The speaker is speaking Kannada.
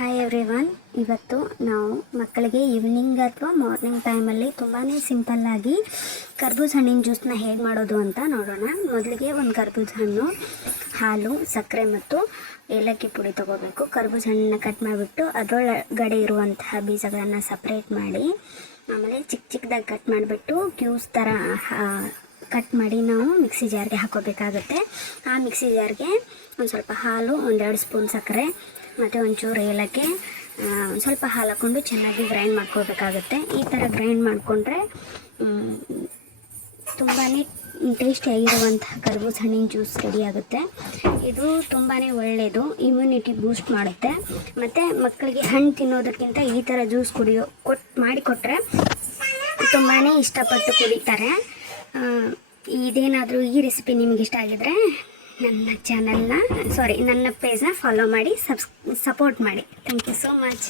Hi everyone. ಇವತ್ತು ನಾವು ಮಕ್ಕಳಿಗೆ ಈವ್ನಿಂಗ್ ಅಥವಾ ಮಾರ್ನಿಂಗ್ ಟೈಮಲ್ಲಿ ತುಂಬಾ ಸಿಂಪಲ್ಲಾಗಿ ಕರ್ಬೂಜ ಹಣ್ಣಿನ ಜ್ಯೂಸನ್ನ ಹೇಗೆ ಮಾಡೋದು ಅಂತ ನೋಡೋಣ. ಮೊದಲಿಗೆ ಒಂದು ಕರ್ಬೂಜ ಹಣ್ಣು, ಹಾಲು, ಸಕ್ಕರೆ ಮತ್ತು ಏಲಕ್ಕಿ ಪುಡಿ ತೊಗೋಬೇಕು. ಕರ್ಬೂಜ ಹಣ್ಣನ್ನ ಕಟ್ ಮಾಡಿಬಿಟ್ಟು ಅದರೊಳಗಡೆ ಇರುವಂತಹ ಬೀಜಗಳನ್ನು ಸಪ್ರೇಟ್ ಮಾಡಿ, ಆಮೇಲೆ ಚಿಕ್ಕ ಚಿಕ್ಕದಾಗಿ ಕಟ್ ಮಾಡಿಬಿಟ್ಟು ಕ್ಯೂಬ್ಸ್ ಥರ ಕಟ್ ಮಾಡಿ ನಾವು ಮಿಕ್ಸಿ ಜಾರ್ಗೆ ಹಾಕೋಬೇಕಾಗುತ್ತೆ. ಆ ಮಿಕ್ಸಿ ಜಾರ್ಗೆ ಒಂದು ಸ್ವಲ್ಪ ಹಾಲು, 1-2 ಸ್ಪೂನ್ ಸಕ್ಕರೆ ಮತ್ತು ಒಂಚೂರು ಏಲಕ್ಕಿ, ಸ್ವಲ್ಪ ಹಾಲು ಹಾಕ್ಕೊಂಡು ಚೆನ್ನಾಗಿ ಗ್ರೈಂಡ್ ಮಾಡ್ಕೋಬೇಕಾಗುತ್ತೆ. ಈ ಥರ ಗ್ರೈಂಡ್ ಮಾಡಿಕೊಂಡ್ರೆ ತುಂಬಾ ಟೇಸ್ಟಿಯಾಗಿರುವಂತಹ ಕರ್ಬೂಜ ಹಣ್ಣಿನ ಜ್ಯೂಸ್ ರೆಡಿ ಆಗುತ್ತೆ. ಇದು ತುಂಬಾ ಒಳ್ಳೆಯದು, ಇಮ್ಯುನಿಟಿ ಬೂಸ್ಟ್ ಮಾಡುತ್ತೆ. ಮತ್ತು ಮಕ್ಕಳಿಗೆ ಹಣ್ಣು ತಿನ್ನೋದಕ್ಕಿಂತ ಈ ಥರ ಜ್ಯೂಸ್ ಮಾಡಿಕೊಟ್ರೆ ತುಂಬಾ ಇಷ್ಟಪಟ್ಟು ಕುಡಿತಾರೆ. ಇದೇನಾದರೂ ಈ ರೆಸಿಪಿ ನಿಮಗೆ ಇಷ್ಟ ಆಗಿದ್ರೆ ನನ್ನ ಪೇಜ್ನ ಫಾಲೋ ಮಾಡಿ, ಸಪೋರ್ಟ್ ಮಾಡಿ. Thank you so much.